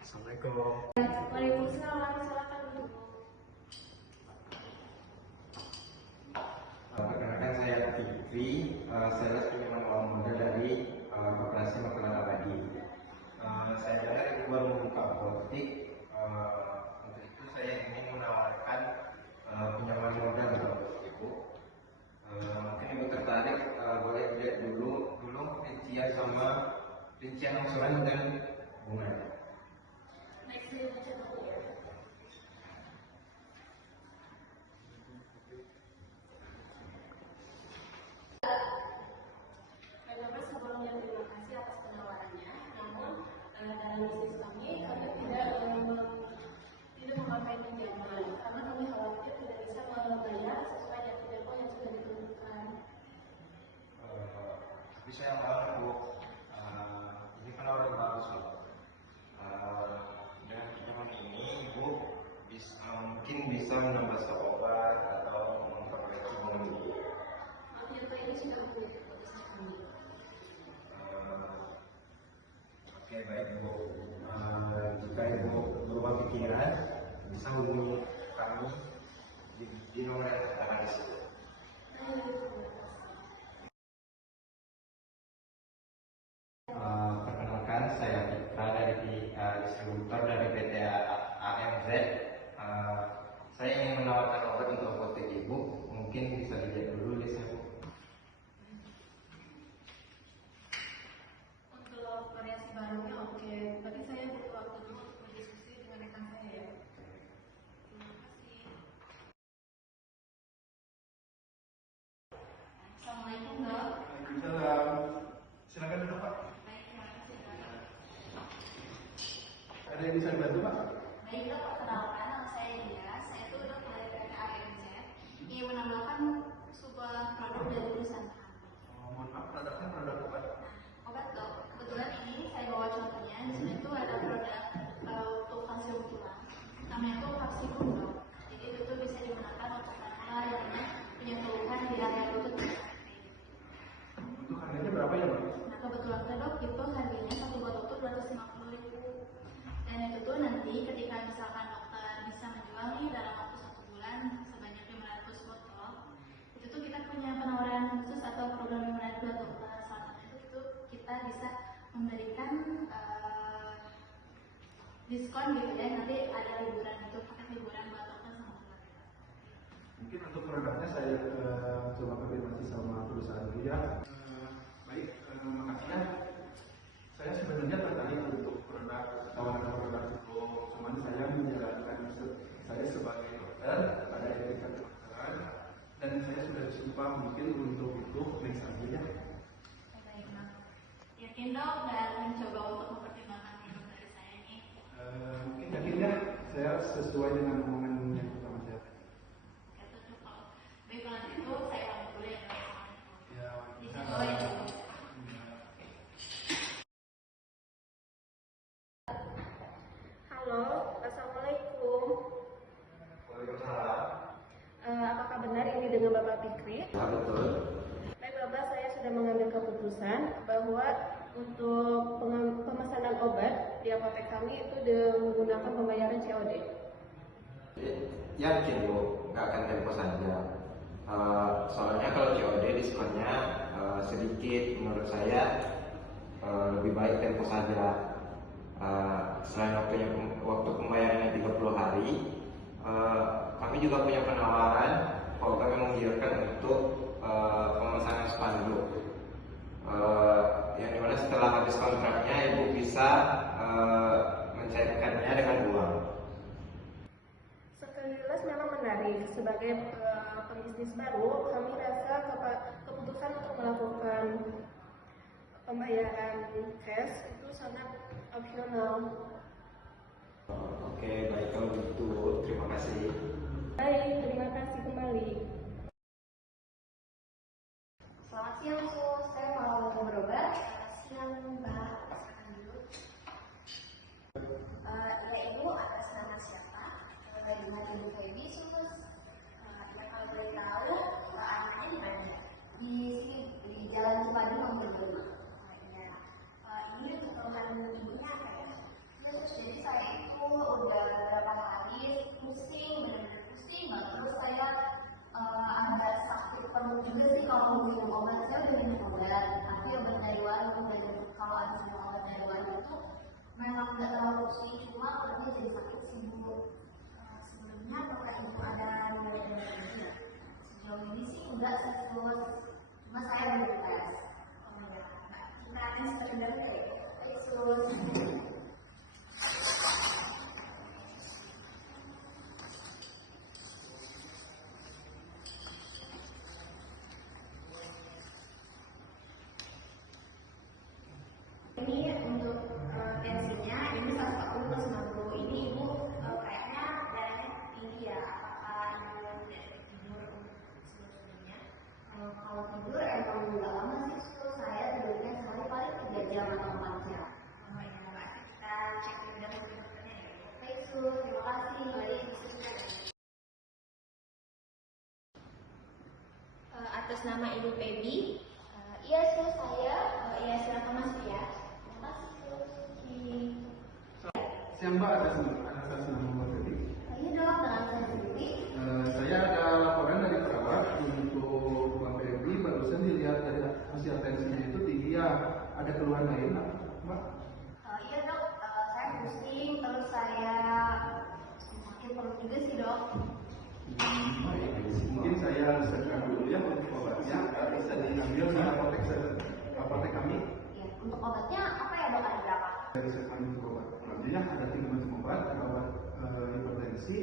Assalamualaikum. Waalaikumsalam, silakan duduk. Perkenalkan saya Fikri, saya penjual uang muda dari Koperasi Makanan Abadi. Saya dengar ibu baru membuka apotek. Untuk itu saya ingin menawarkan pinjaman modal untuk ibu. Mungkin ibu tertarik, boleh lihat dulu rincian angsuran dan bunga. Baik, saya baca dulu ya. Bapak sebelumnya terima kasih atas penawarannya. Namun dalam bisnis kami tidak memakai pinjaman karena kami khawatir tidak bisa membayar sesuai dengan jadwal yang sudah ditentukan. Tapi saya mau ini penawaran bagus loh. Dengan pinjaman ini ibu mungkin bisa menambah stok obat atau memperbaiki mobil ibu. Maaf ya Pak, ini sudah menjadi keputusan kami. Oke, baik ibu. Jika ibu berubah pikiran, bisa hubungi kami di nomor yang tertera di situ. Perkenalkan, saya Fitra dari distributor dari PT AMZ. Saya ingin menawarkan obat untuk apotek ibu. Mungkin bisa dilihat dulu di sini. Untuk variasi barunya oke, tapi saya butuh waktu dulu untuk berdiskusi dengan rekan saya ya. Terima kasih. Assalamualaikum dok. Waalaikumsalam. Silakan duduk Pak. Baik, terima kasih dok. Ada yang bisa dibantu Pak? Baik dok, perkenalkan nama saya Dia. Saya itu dok dari PT AMZ. Ingin menambahkan sebuah produk dari perusahaan kami. Mohon maaf, produknya produk apa? Obat dok, kebetulan ini saya bawa contohnya. Di sini tuh ada produk untuk kalsium tulang. Namanya itu Vaksinum dok. Jadi itu tuh bisa digunakan untuk hal yang punya keluhan di area lutut. Untuk harganya berapa ya Pak? Nah kebetulan tuh dok itu harganya satu botol tuh 250.000. Dan itu tuh nanti ketika misalkan dokter bisa menjual nih dalam waktu 1 bulan sebanyak 500 botol, itu tuh kita punya penawaran khusus atau program yang menarik buat dokter. Salah satunya itu kita bisa memberikan diskon gitu ya, nanti ada liburan itu, paket liburan buat dokter sama keluarga. Mungkin untuk produknya saya coba konfirmasi sama perusahaan dulu ya. Baik, makasih ya. Saya sebenarnya tertarik untuk tawaran produk itu, cuman saya menjalankan saya sebagai dokter pada etika kedokteran, dan saya sudah sumpah mungkin untuk itu next aja ya. Baik, nah. Yakin dok dan mencoba untuk mempertimbangkan produk dari saya ini. Mungkin yakin ya, saya sesuai dengan omongan yang pertama saya. Oke, tuh kalau baik kalau itu saya pamit dulu ya dok. Ya, Izin dulu ya dok. Halo, assalamualaikum. Waalaikumsalam. Apakah benar ini dengan Bapak Fikri? Ya, betul. Baik Bapak, saya sudah mengambil keputusan bahwa untuk pemesanan obat di apotek kami itu menggunakan pembayaran COD. Yakin bu, nggak akan tempo saja. Soalnya kalau COD diskonnya sedikit, menurut saya lebih baik tempo saja. Selain waktu pembayarannya 30 hari, kami juga punya penawaran kalau kami menggiurkan untuk pemesanan spanduk, yang dimana setelah habis kontraknya ibu bisa mencairkannya dengan uang. Sekilas memang menarik. Sebagai pebisnis baru, kami rasa keputusan untuk melakukan pembayaran cash itu sangat opsional. Oke, baik kalau begitu. Terima kasih. Baik, terima kasih kembali. Selamat siang, Bu. Saya mau berobat. Selamat siang, Mbak. Silakan dulu. Ya, Ibu atas nama siapa? Dengan Ibu Feby, Sus. Ya, kalau boleh tahu, alamatnya di mana? Di sini, di Jalan Cimadi nomor 5. Ini untuk keluhan ibunya apa ya? Jadi saya sih kalau minum obat saya udah minum obat, tapi obat dari warung. Dan kalau habis minum obat dari warung itu memang nggak terlalu pusing, cuma perutnya jadi sakit sih Bu. Sebelumnya apakah ibu ada riwayat dari ya? Sejauh ini sih enggak sih Bu, cuma saya belum tes. Oh ya, nah, kita akan seperti dari Sus. Ini untuk tensinya ini 140/90. Ini ibu kayaknya darahnya tinggi ya. Apakah ibu tidak tidur sebelumnya? Kalau tidur emang nggak lama sih. Saya tidurnya sehari paling 3 jam atau 4 jam. Oh ini Mbak, kita cek dulu dahulu dokternya ya. Baik Sus, terima kasih. Mari disuskan. Atas nama Ibu Pebi. Iya Sus, saya. Iya silakan masuk ya. Siang Mbak, ada atas nama Mbak Teti. Iya dong, dengan saya sendiri. Saya ada laporan dari perawat untuk Mbak Febri. Barusan dilihat dari hasil tensinya itu tinggi ya. Ada keluhan lain Mbak? Iya dok, saya pusing, terus saya sakit perut juga sih dok. Baik, mungkin saya searchkan dulu ya untuk obatnya. Bisa diambil di apotek kami. Ya, untuk obatnya apa ya dok, ada berapa? Dari searchkan untuk obat. Selanjutnya ada 3 macam obat. Ada obat hipertensi,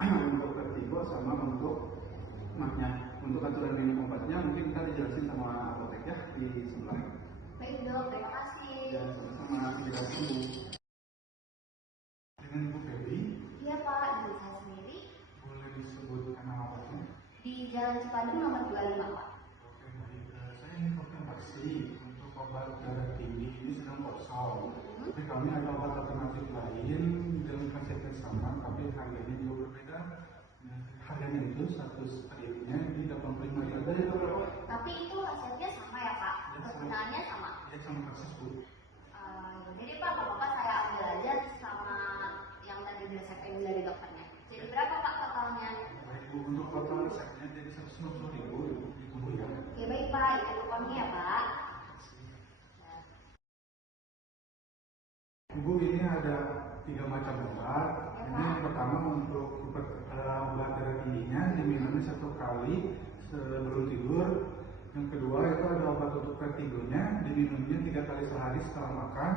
untuk vertigo, sama untuk mahnya. Untuk aturan minum obatnya mungkin kita dijelasin sama apotek ya di sebelah. Baik dok, terima kasih. Ya, sama-sama dijelasin Bu. Dengan Ibu Febri, Iya pak, dengan saya sendiri boleh disebutkan nama obatnya? di Jalan Cipadu nomor 25 pak. Oke, baik. Saya ingin konfirmasi untuk obat darah tinggi ini sedang kosong. Tapi kami ada obat alternatif lain dengan khasiat yang sama, tapi harganya juga berbeda. Harganya itu satu stripnya di 85 ribu. Tapi itu hasilnya sama ya pak? Kegunaannya sama? Ya, sama persis Bu. Jadi pak, bapak saya ambil aja sama yang tadi diresepin dari dokternya. Jadi berapa pak totalnya? Baik Bu, untuk total resepnya jadi 150 ribu ditunggu ya. Oke baik pak, itu kuponnya ya pak. Ibu, ini ada 3 macam obat. Ini yang pertama untuk obat darah tingginya diminumnya 1 kali sebelum tidur. Yang kedua itu ada obat untuk vertigonya diminumnya 3 kali sehari setelah makan.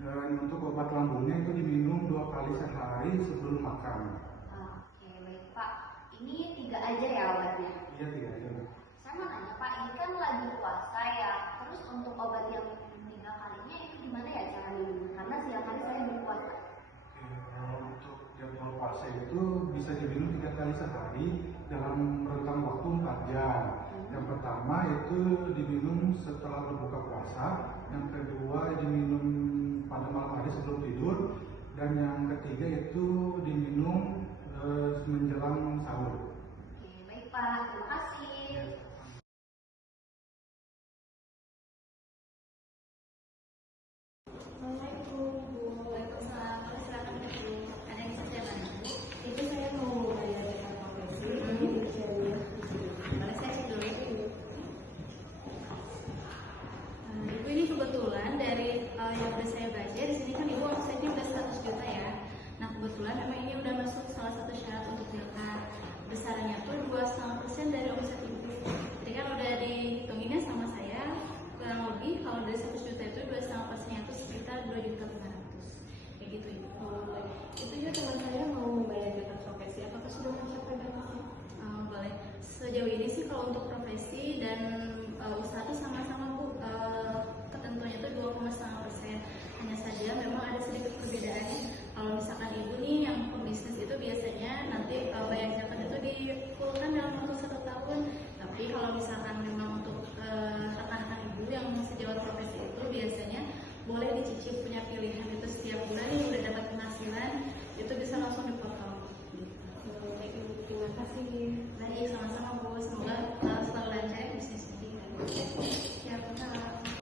Dan untuk obat lambungnya itu diminum 2 kali sehari sebelum makan. Oke baik pak, ini 3 aja ya obatnya? Iya, 3 aja Bu. Saya mau nanya pak, ini kan lagi puasa ya. Terus untuk obat yang 3 kalinya itu gimana ya cara minumnya? Karena siang hari saya berpuasa. Oke, kalau untuk jadwal puasa itu bisa diminum 3 kali sehari dalam rentang waktu 4 jam. Yang pertama itu diminum setelah berbuka puasa, yang kedua diminum pada malam hari sebelum tidur, dan yang ketiga itu diminum menjelang sahur. Oke baik pak, terima kasih.